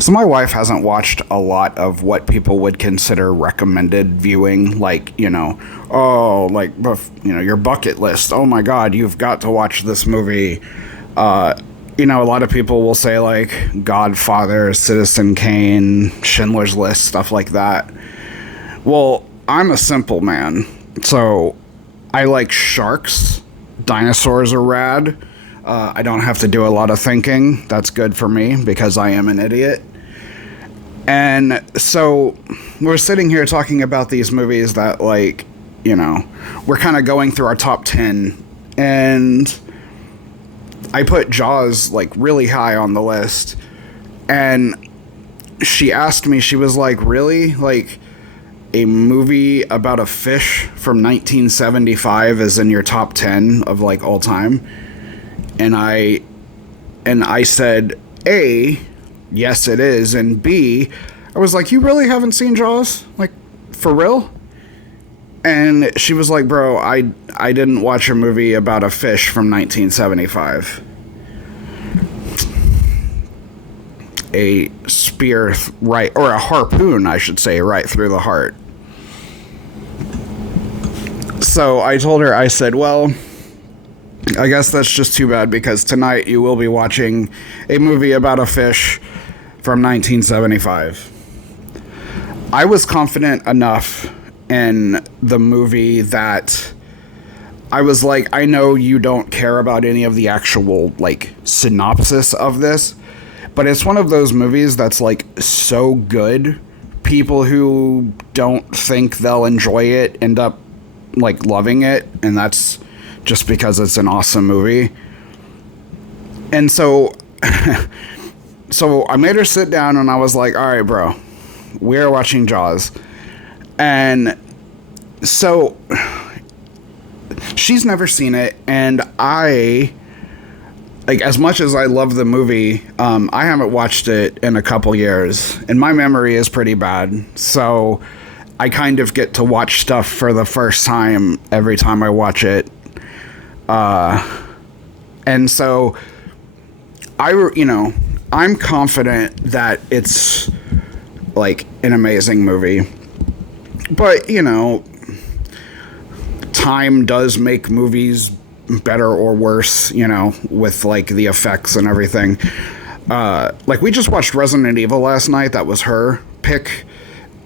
So my wife hasn't watched a lot of what people would consider recommended viewing, like, oh, like, your bucket list. Oh my God, you've got to watch this movie. A lot of people will say, like, Godfather, Citizen Kane, Schindler's List, stuff like that. Well, I'm a simple man, so I like sharks. Dinosaurs are rad. I don't have to do a lot of thinking. That's good for me because I am an idiot. And so we're sitting here talking about these movies that, like, we're kind of going through our top 10. And I put Jaws, like, really high on the list. And she asked me, she was like, really? Like, a movie about a fish from 1975 is in your top 10 of, like, all time? And I said, A, yes it is, and B, I was like, you really haven't seen Jaws? Like, for real? And she was like, bro, I didn't watch a movie about a fish from 1975. A spear right, or a harpoon, I should say, right through the heart. So I told her, I said, well, I guess that's just too bad because tonight you will be watching a movie about a fish from 1975. I was confident enough in the movie that I was like, I know you don't care about any of the actual, like, synopsis of this, but it's one of those movies that's, like, so good, people who don't think they'll enjoy it end up, like, loving it, and that's just because it's an awesome movie. And so so I made her sit down and I was like, all right, bro, we're watching Jaws. And so she's never seen it, and I, like, as much as I love the movie, I haven't watched it in a couple years, and my memory is pretty bad, so I kind of get to watch stuff for the first time every time I watch it. And so I'm confident that it's, like, an amazing movie. But, time does make movies better or worse, with, like, the effects and everything. Like, we just watched Resident Evil last night. That was her pick.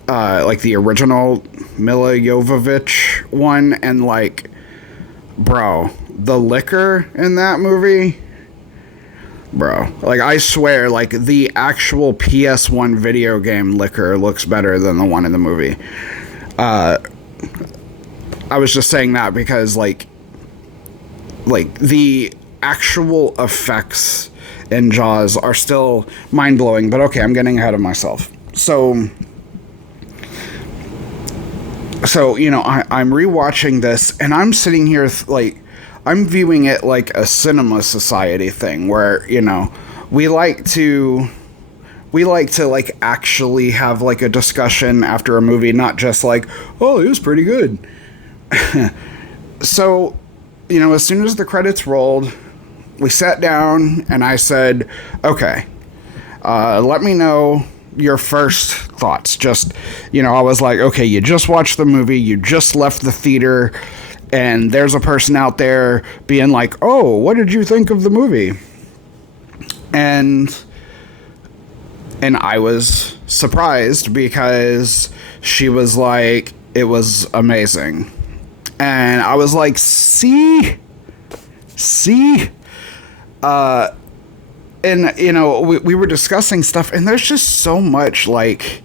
Like, the original Milla Jovovich one. And, like, bro, the liquor in that movie, bro, like, I swear, like, the actual PS1 video game liquor looks better than the one in the movie. I was just saying that because, like, the actual effects in Jaws are still mind-blowing, but okay, I'm getting ahead of myself. So I'm rewatching this, and I'm sitting here, like, I'm viewing it like a Cinema Society thing, where, we like to, like, actually have, like, a discussion after a movie, not just like, oh, it was pretty good. So, as soon as the credits rolled, we sat down, and I said, okay, let me know your first thoughts. Just, I was like, okay, you just watched the movie, you just left the theater, and there's a person out there being like, oh, what did you think of the movie? And I was surprised because she was like, it was amazing. And I was like, see? And, we were discussing stuff, and there's just so much, like,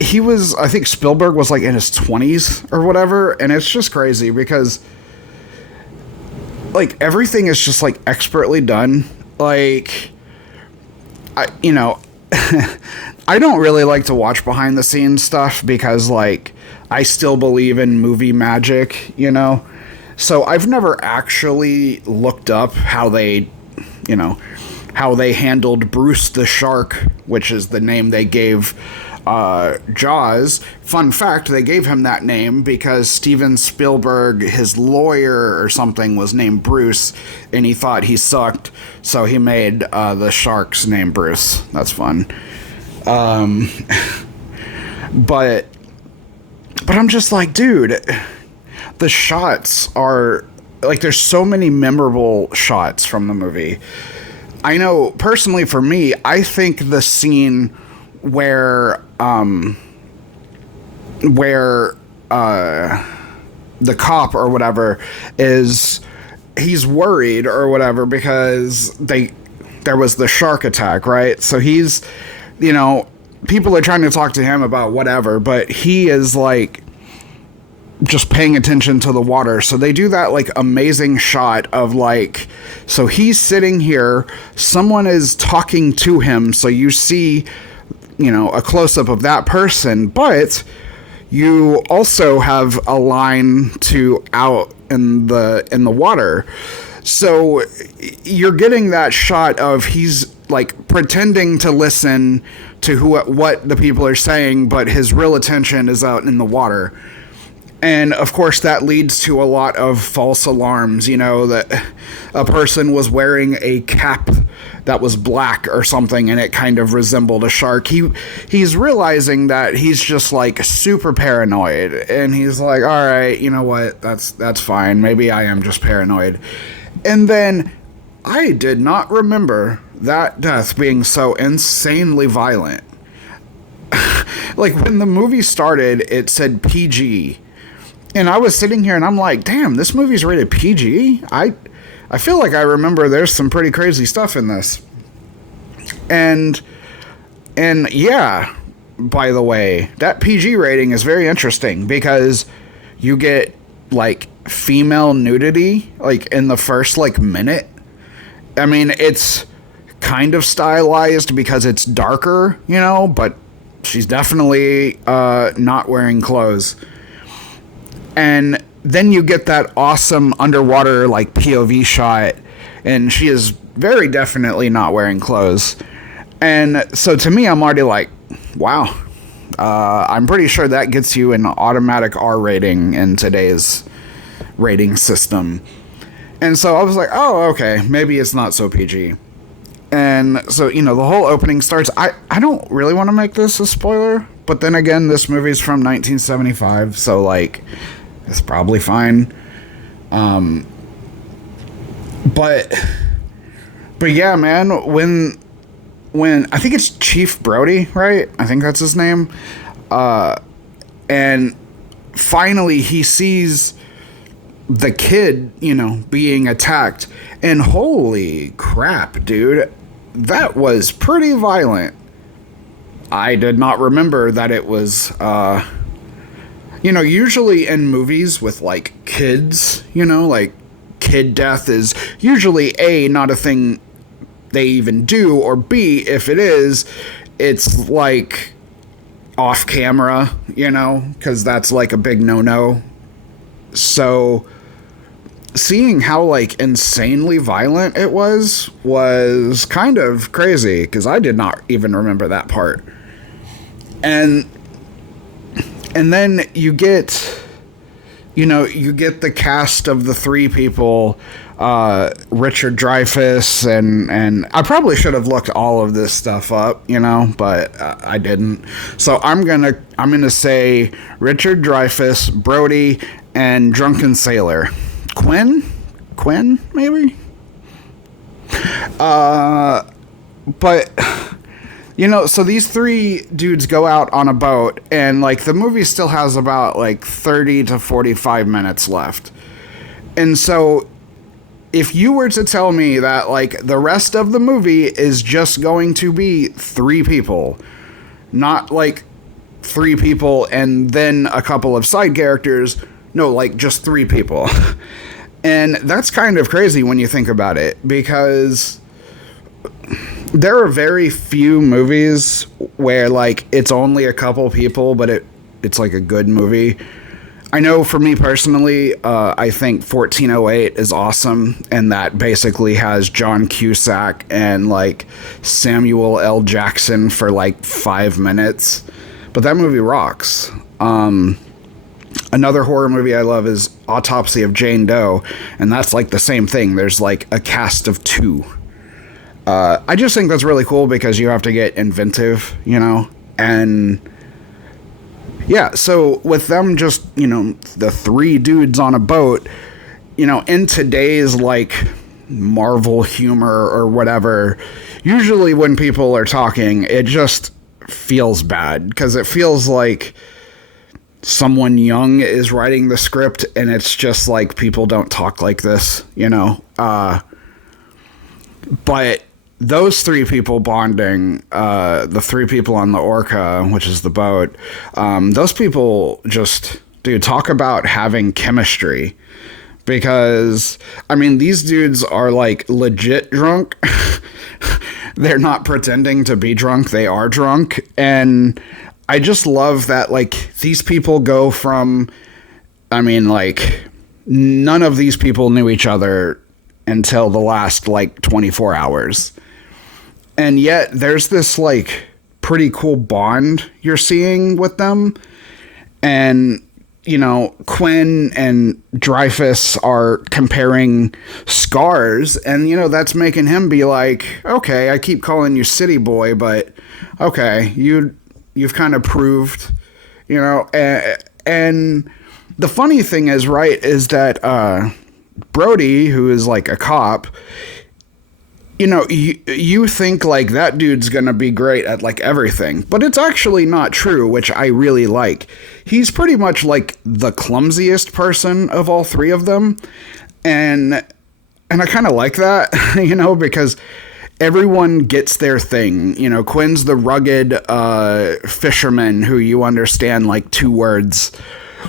he was, I think Spielberg was, like, in his 20s or whatever, and it's just crazy because, like, everything is just, like, expertly done. Like, I don't really like to watch behind the scenes stuff because, like, I still believe in movie magic, So I've never actually looked up how they handled Bruce the Shark, which is the name they gave Jaws. Fun fact, they gave him that name because Steven Spielberg, his lawyer or something, was named Bruce, and he thought he sucked, so he made the shark's name Bruce. That's fun. But I'm just like, dude, the shots are, like, there's so many memorable shots from the movie. I know, personally for me, I think the scene where the cop or whatever he's worried or whatever because there was the shark attack, right? So he's, people are trying to talk to him about whatever, but he is like just paying attention to the water. So they do that like amazing shot of like, so he's sitting here, someone is talking to him, so you see, a close-up of that person, but you also have a line to out in the water. So you're getting that shot of he's like pretending to listen to what the people are saying, but his real attention is out in the water. And of course that leads to a lot of false alarms, that a person was wearing a cap that was black or something and it kind of resembled a shark. He's realizing that he's just like super paranoid, and he's like, all right, you know what, that's fine, maybe I am just paranoid. And then I did not remember that death being so insanely violent. Like when the movie started, it said PG. And I was sitting here and I'm like, damn, this movie's rated PG? I feel like I remember there's some pretty crazy stuff in this. And yeah, by the way, that PG rating is very interesting because you get like female nudity like in the first like minute. I mean, it's kind of stylized because it's darker, but she's definitely not wearing clothes. And then you get that awesome underwater like POV shot, and she is very definitely not wearing clothes. And so to me, I'm already like, wow, I'm pretty sure that gets you an automatic R rating in today's rating system. And so I was like, oh, okay, maybe it's not so PG. And so, the whole opening starts. I don't really want to make this a spoiler, but then again, this movie's from 1975, so like, it's probably fine. But yeah, man, when I think it's Chief Brody, right? I think that's his name. And finally he sees the kid, being attacked, and holy crap, dude, that was pretty violent. I did not remember that it was, usually in movies with, like, kids, like, kid death is usually, A, not a thing they even do, or B, if it is, it's, like, off camera, because that's, like, a big no-no. So, seeing how, like, insanely violent it was kind of crazy, because I did not even remember that part. And then you get the cast of the three people, Richard Dreyfuss, and I probably should have looked all of this stuff up, but I didn't. So I'm gonna say Richard Dreyfuss, Brody, and Drunken Sailor. Quinn, maybe? But so these three dudes go out on a boat, and like the movie still has about like 30 to 45 minutes left. And so if you were to tell me that like the rest of the movie is just going to be three people, not like three people and then a couple of side characters, no, like just three people. And that's kind of crazy when you think about it, because there are very few movies where like it's only a couple people, but it's like a good movie. I know for me personally, I think 1408 is awesome, and that basically has John Cusack and like Samuel L. Jackson for like 5 minutes. But that movie rocks. Another horror movie I love is Autopsy of Jane Doe, and that's like the same thing. There's like a cast of 2. I just think that's really cool because you have to get inventive, you know? And yeah, so with them just, you know, the 3 dudes on a boat, you know, in today's like Marvel humor or whatever, usually when people are talking, it just feels bad because it feels like someone young is writing the script and it's just like people don't talk like this, you know? But those 3 people bonding, the 3 people on the Orca, which is the boat, those people just, dude, talk about having chemistry. Because, I mean, these dudes are like legit drunk. They're not pretending to be drunk. They are drunk. And I just love that, like, these people go from, I mean, like, none of these people knew each other until the last, like, 24 hours. And yet there's this, like, pretty cool bond you're seeing with them. And, you know, Quinn and Dreyfus are comparing scars, and, you know, that's making him be like, okay, I keep calling you City Boy, but okay, you've kind of proved, you know, and the funny thing is, right, is that Brody, who is like a cop, you know, you think like that dude's gonna be great at like everything, but it's actually not true, which I really like. He's pretty much like the clumsiest person of all 3 of them, and I kind of like that, you know, because everyone gets their thing. You know, Quinn's the rugged fisherman who you understand like 2 words.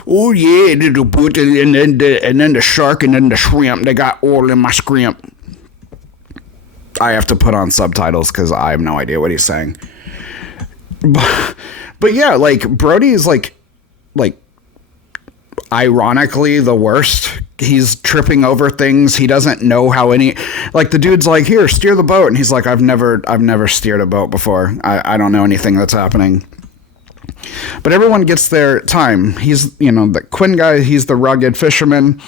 Oh yeah, little boot, and then the shark, and then the shrimp. They got oil in my scrimp. I have to put on subtitles because I have no idea what he's saying. But yeah, like Brody is like ironically the worst. He's tripping over things. He doesn't know how any, like the dude's like, here, steer the boat. And he's like, I've never steered a boat before. I don't know anything that's happening. But everyone gets their time. He's, you know, the Quinn guy, he's the rugged fisherman.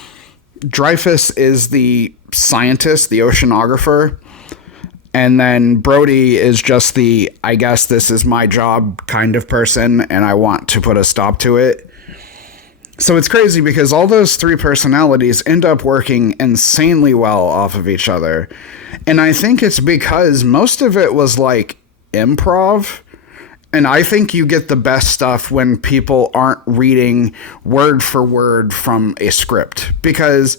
Dreyfus is the scientist, the oceanographer. And then Brody is just the, I guess this is my job kind of person, and I want to put a stop to it. So it's crazy because all those 3 personalities end up working insanely well off of each other. And I think it's because most of it was like improv. And I think you get the best stuff when people aren't reading word for word from a script. Because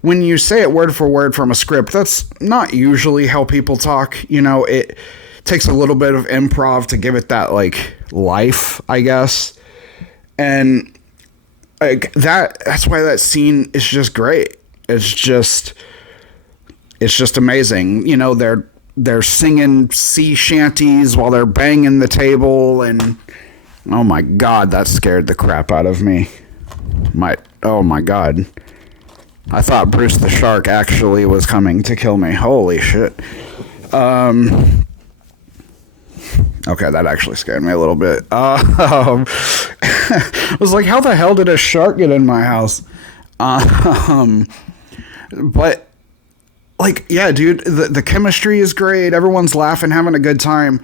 when you say it word for word from a script, that's not usually how people talk. You know, it takes a little bit of improv to give it that, like, life, I guess. And like that's why that scene is just great. It's just amazing. You know, they're singing sea shanties while they're banging the table, and oh my God, that scared the crap out of me. Oh my God. I thought Bruce the Shark actually was coming to kill me. Holy shit. Okay, that actually scared me a little bit. I was like, how the hell did a shark get in my house? But, like, yeah, dude, the chemistry is great. Everyone's laughing, having a good time.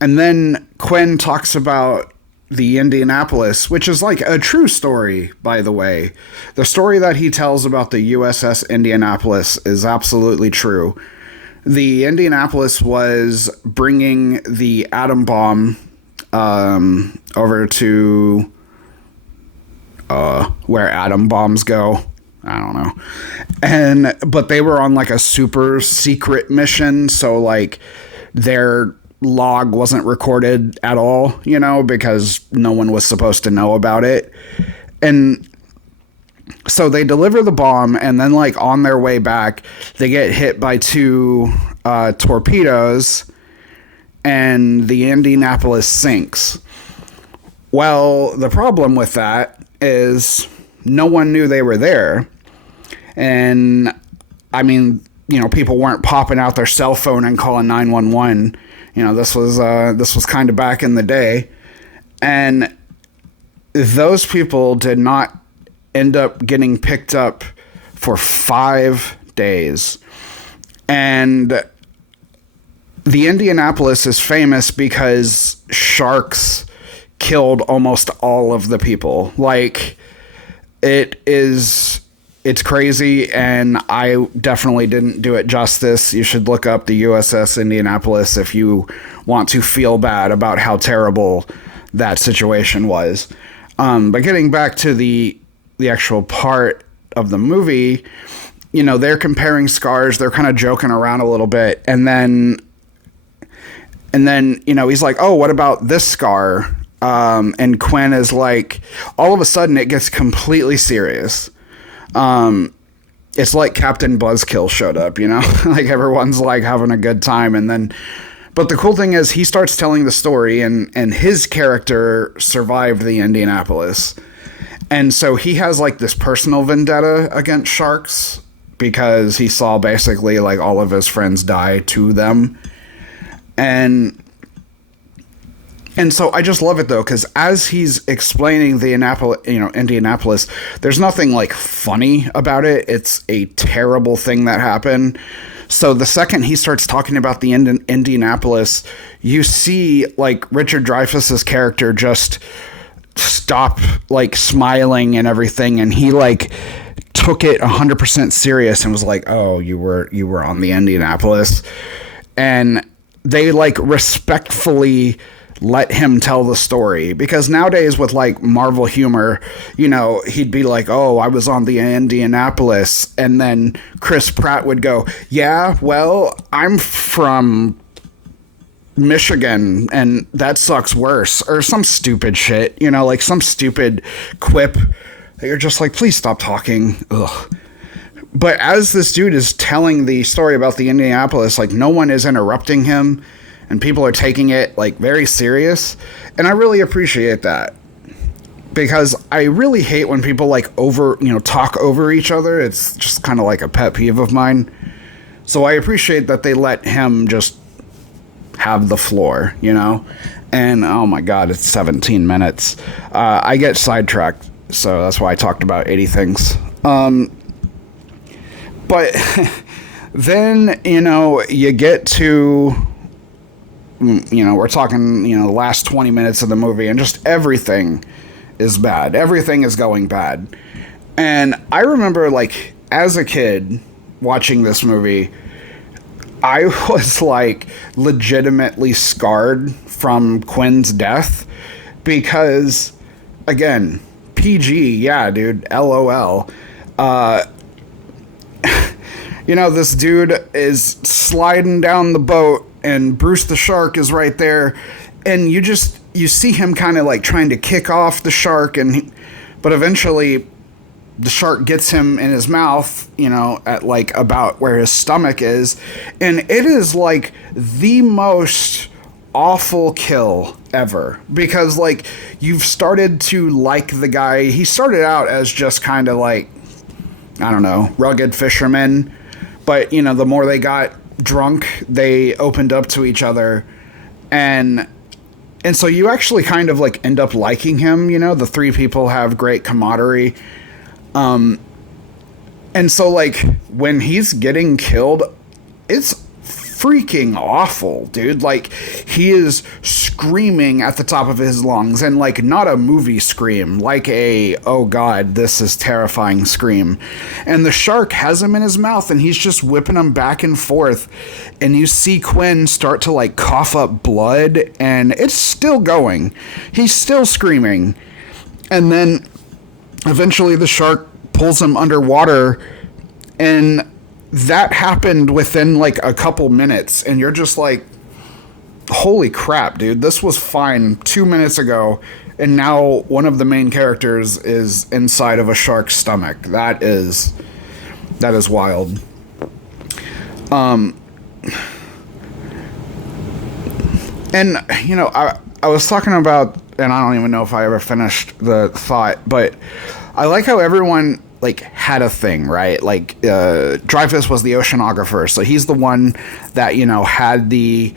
And then Quinn talks about the Indianapolis, which is like a true story, by the way. The story that he tells about the USS Indianapolis is absolutely true. The Indianapolis was bringing the atom bomb over to where atom bombs go. I don't know. But they were on like a super secret mission, so like their log wasn't recorded at all, you know, because no one was supposed to know about it. And so they deliver the bomb, and then like on their way back, they get hit by 2 torpedoes, and the Indianapolis sinks. Well, the problem with that is no one knew they were there. And I mean, you know, people weren't popping out their cell phone and calling 911. You know, this was kind of back in the day. And those people did not end up getting picked up for 5 days. And the Indianapolis is famous because sharks killed almost all of the people. Like, it's crazy, and I definitely didn't do it justice. You should look up the USS Indianapolis if you want to feel bad about how terrible that situation was. But getting back to the actual part of the movie, you know, they're comparing scars. They're kind of joking around a little bit, and then you know, he's like, "Oh, what about this scar?" And Quinn is like, all of a sudden, it gets completely serious. It's like Captain Buzzkill showed up, you know, like everyone's like having a good time, and then. But the cool thing is he starts telling the story, and his character survived the Indianapolis. And so he has like this personal vendetta against sharks because he saw basically like all of his friends die to them. And so I just love it though, because as he's explaining the Indianapolis, there's nothing like funny about it. It's a terrible thing that happened. So the second he starts talking about the Indianapolis, you see like Richard Dreyfuss's character just stop like smiling and everything, and he like took it 100% serious and was like, "Oh, you were on the Indianapolis," and they like respectfully let him tell the story, because nowadays with like Marvel humor, you know, he'd be like, "Oh, I was on the Indianapolis," and then Chris Pratt would go, "Yeah, well, I'm from Michigan and that sucks worse," or some stupid shit, you know, like some stupid quip that you're just like, please stop talking. Ugh. But as this dude is telling the story about the Indianapolis, like no one is interrupting him, and people are taking it like very serious, and I really appreciate that, because I really hate when people like talk over each other. It's just kind of like a pet peeve of mine. So I appreciate that they let him just have the floor, you know. And oh my god, it's 17 minutes. I get sidetracked, so that's why I talked about 80 things. But then, you know, you get to, you know, we're talking, you know, the last 20 minutes of the movie, and just everything is bad. Everything is going bad. And I remember, like, as a kid watching this movie, I was, like, legitimately scarred from Quinn's death, because, again, PG, yeah, dude, LOL. You know, this dude is sliding down the boat, and Bruce the shark is right there, and you see him kind of like trying to kick off the shark, but eventually the shark gets him in his mouth, you know, at like about where his stomach is, and it is like the most awful kill ever, because like you've started to like the guy. He started out as just kind of like, I don't know, rugged fisherman, but you know, the more they got drunk, they opened up to each other, and so you actually kind of like end up liking him. You know, the three people have great camaraderie, and so like when he's getting killed, it's freaking awful, dude. Like, he is screaming at the top of his lungs, and like not a movie scream, like a oh god, this is terrifying scream. And the shark has him in his mouth, and he's just whipping him back and forth, and you see Quinn start to like cough up blood, and it's still going. He's still screaming, and then eventually the shark pulls him underwater, and that happened within like a couple minutes, and you're just like, holy crap, dude, this was fine 2 minutes ago, and now one of the main characters is inside of a shark's stomach. That is wild. And you know, I was talking about, and I don't even know if I ever finished the thought, but I like how everyone like had a thing, right? Like Dreyfuss was the oceanographer, so he's the one that, you know, had the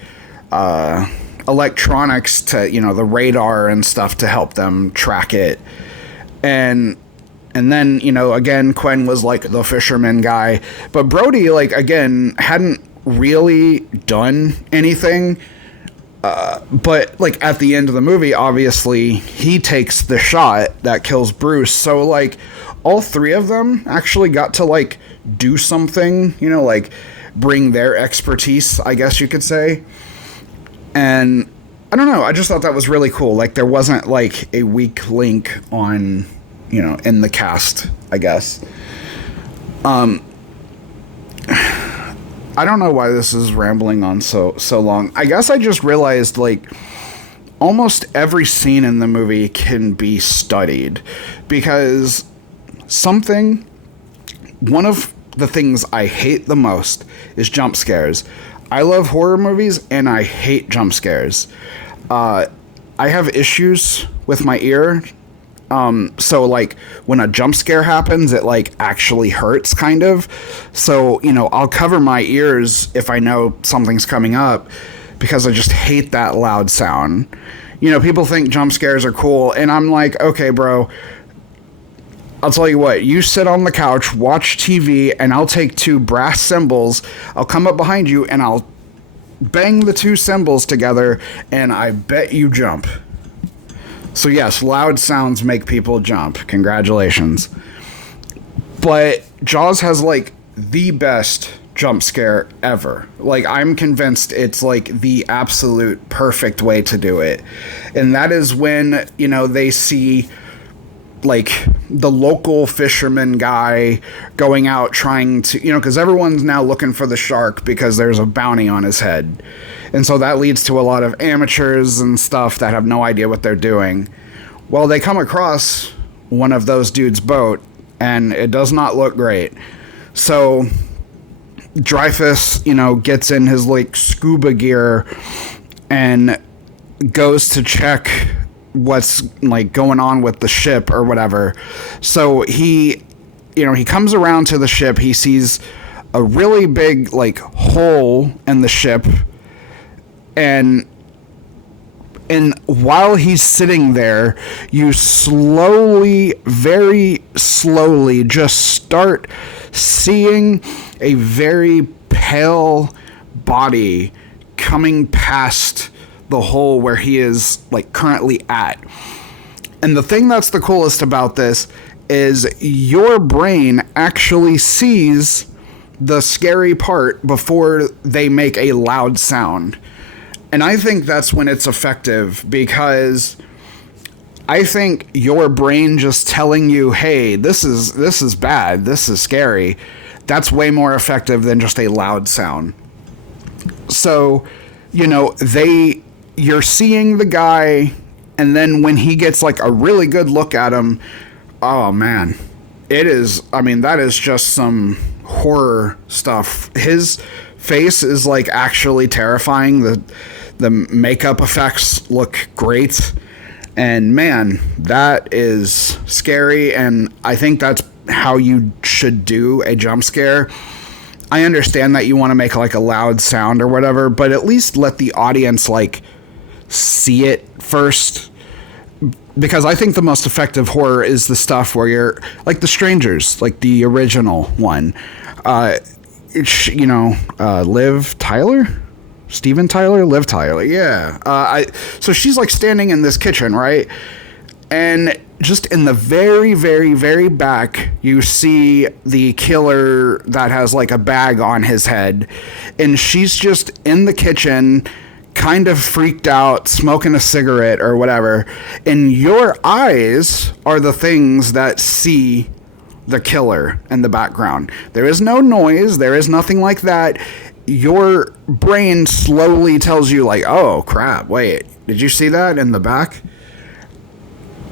electronics to, the radar and stuff to help them track it. And then, again, Quinn was like the fisherman guy, but Brody, like, again, hadn't really done anything. But like at the end of the movie, obviously he takes the shot that kills Bruce. So like all three of them actually got to like do something, like bring their expertise, I guess you could say. And I don't know, I just thought that was really cool. Like there wasn't like a weak link on, in the cast, I guess. I don't know why this is rambling on so long. I guess I just realized, like, almost every scene in the movie can be studied. Because one of the things I hate the most is jump scares. I love horror movies, and I hate jump scares. I have issues with my ear. So like when a jump scare happens, it like actually hurts kind of. So, I'll cover my ears if I know something's coming up because I just hate that loud sound. People think jump scares are cool and I'm like, okay, bro, I'll tell you what, you sit on the couch, watch TV, and I'll take two brass cymbals. I'll come up behind you and I'll bang the two cymbals together and I bet you jump. So yes, loud sounds make people jump. Congratulations. But Jaws has like the best jump scare ever. Like I'm convinced it's like the absolute perfect way to do it. And that is when, they see like the local fisherman guy going out trying to, because everyone's now looking for the shark because there's a bounty on his head. And so that leads to a lot of amateurs and stuff that have no idea what they're doing. Well, they come across one of those dudes' boat, and it does not look great. So Dreyfuss, gets in his, like, scuba gear and goes to check what's, like, going on with the ship or whatever. So he comes around to the ship. He sees a really big, like, hole in the ship. And while he's sitting there, you very slowly, just start seeing a very pale body coming past the hole where he is, like, currently at. And the thing that's the coolest about this is your brain actually sees the scary part before they make a loud sound. And I think that's when it's effective, because I think your brain just telling you, hey, this is bad, this is scary, that's way more effective than just a loud sound. So, you're seeing the guy, and then when he gets like a really good look at him, oh man, that is just some horror stuff. His face is like actually terrifying. The makeup effects look great, and man, that is scary. And I think that's how you should do a jump scare. I understand that you want to make like a loud sound or whatever, but at least let the audience like see it first, because I think the most effective horror is the stuff where you're like The Strangers, like the original one. Steven Tyler, Liv Tyler, yeah. So she's like standing in this kitchen, right? And just in the very, very, very back, you see the killer that has like a bag on his head. And she's just in the kitchen, kind of freaked out, smoking a cigarette or whatever. And your eyes are the things that see the killer in the background. There is no noise. There is nothing like that. Your brain slowly tells you like, oh crap, wait, did you see that in the back?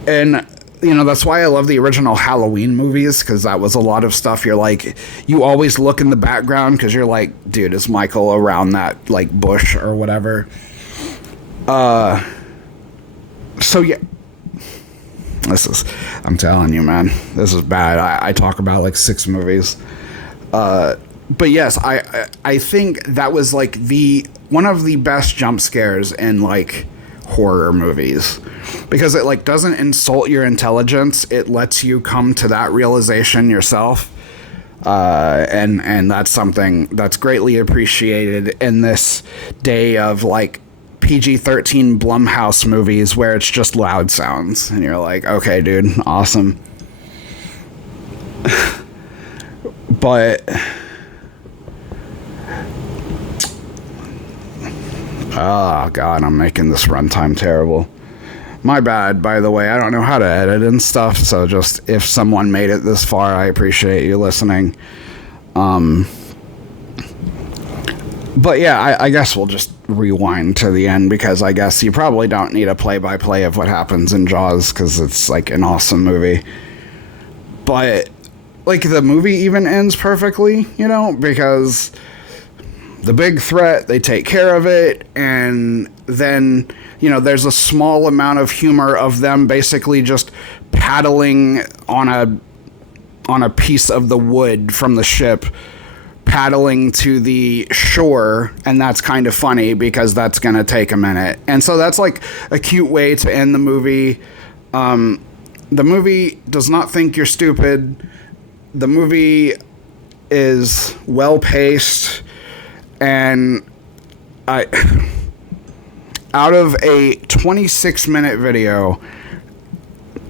And that's why I love the original Halloween movies, because that was a lot of stuff. You're like, you always look in the background because you're like, dude, is Michael around that like bush or whatever? So yeah, I'm telling you, man, this is bad. I talk about like 6 movies. but yes, I think that was like the one of the best jump scares in like horror movies, because it like doesn't insult your intelligence. It lets you come to that realization yourself. And that's something that's greatly appreciated in this day of like PG-13 Blumhouse movies where it's just loud sounds and you're like, okay, dude, awesome. But oh god, I'm making this runtime terrible. My bad, by the way. I don't know how to edit and stuff, so just if someone made it this far, I appreciate you listening. But yeah, I guess we'll just rewind to the end, because I guess you probably don't need a play-by-play of what happens in Jaws, because it's like an awesome movie. But like the movie even ends perfectly, you know, because the big threat, they take care of it, and then, you know, there's a small amount of humor of them basically just paddling on a piece of the wood from the ship, paddling to the shore, and that's kind of funny because that's gonna take a minute. And so that's like a cute way to end the movie. The movie does not think you're stupid. The movie is well paced, and out of a 26-minute video,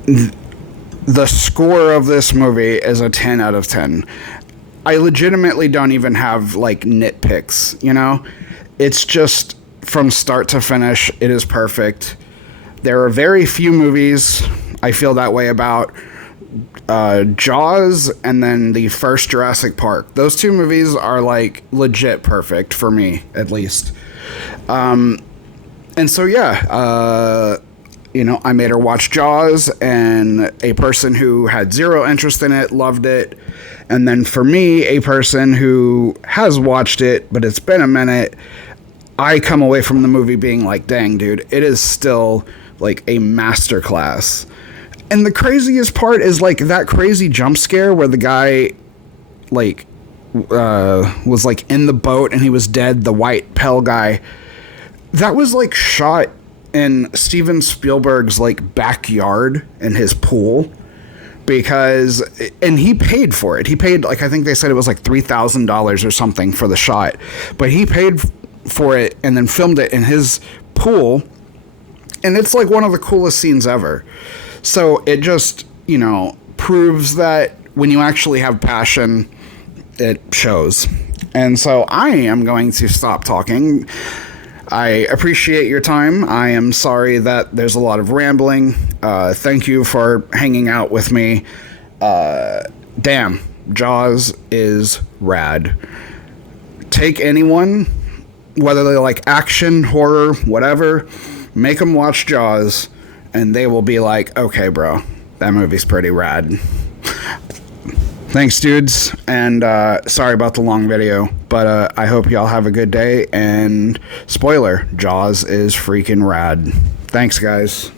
the score of this movie is a 10 out of 10. I legitimately don't even have like nitpicks, you know? It's just from start to finish, it is perfect. There are very few movies I feel that way about. Jaws and then the first Jurassic Park. Those two movies are like legit perfect for me, at least. And so, yeah, you know, I made her watch Jaws, and a person who had zero interest in it loved it. And then for me, a person who has watched it, but it's been a minute, I come away from the movie being like, dang, dude, it is still like a masterclass. And the craziest part is like that crazy jump scare where the guy like was like in the boat and he was dead, the white Pell guy. That was like shot in Steven Spielberg's like backyard in his pool, because, and he paid for it. He paid, like, I think they said it was like $3,000 or something for the shot, but he paid for it and then filmed it in his pool. And it's like one of the coolest scenes ever. So it just, you know, proves that when you actually have passion, it shows. And so I am going to stop talking. I appreciate your time. I am sorry that there's a lot of rambling. Thank you for hanging out with me. Damn, Jaws is rad. Take anyone, whether they like action, horror, whatever, make them watch Jaws, and they will be like, okay, bro, that movie's pretty rad. Thanks, dudes, and sorry about the long video, but I hope y'all have a good day, and spoiler, Jaws is freaking rad. Thanks, guys.